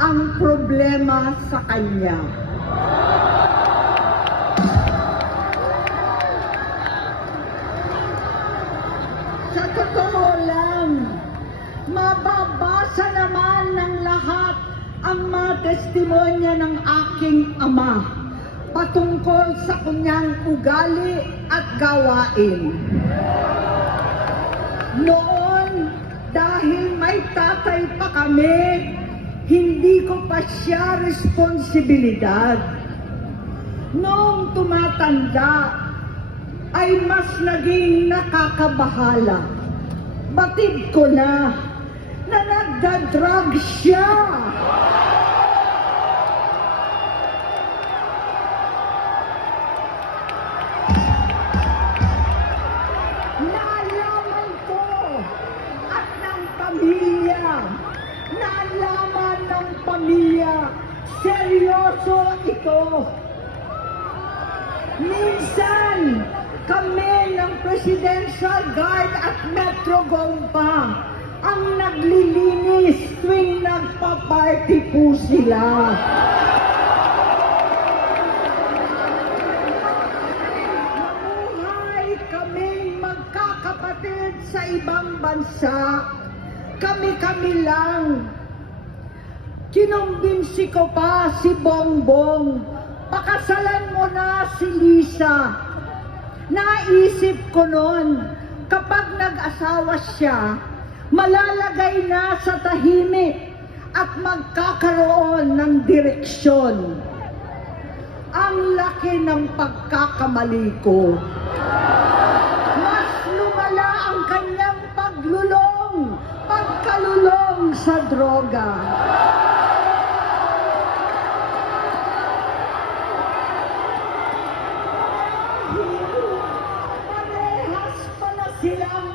ang problema sa kanya. Sa totoo lang, mababasa naman ng lahat ang mga testimonya ng aking ama patungkol sa kanyang ugali at gawain. Noon, dahil may tatay pa kami, hindi ko pa siya responsibilidad. Noong tumatanda, ay mas naging nakakabahala. Batid ko na nagda-drug siya. Naalaman ko at ng pamilya, naalaman ng pamilya, seryoso ito. Minsan, kami ng Presidential Guard at Metro Gompa ang naglilinis tuwing nagpa-party po sila. Mamuhay kaming magkakapatid sa ibang bansa. Kami-kami lang. Kinumbinsi ko pa si Bongbong, pakasalan mo na si Lisa. Naisip ko noon, kapag nag-asawa siya, malalagay na sa tahimik at magkakaroon ng direksyon. Ang laki ng pagkakamali ko. Mas lumala ang kanyang pagkalulong sa droga. Silang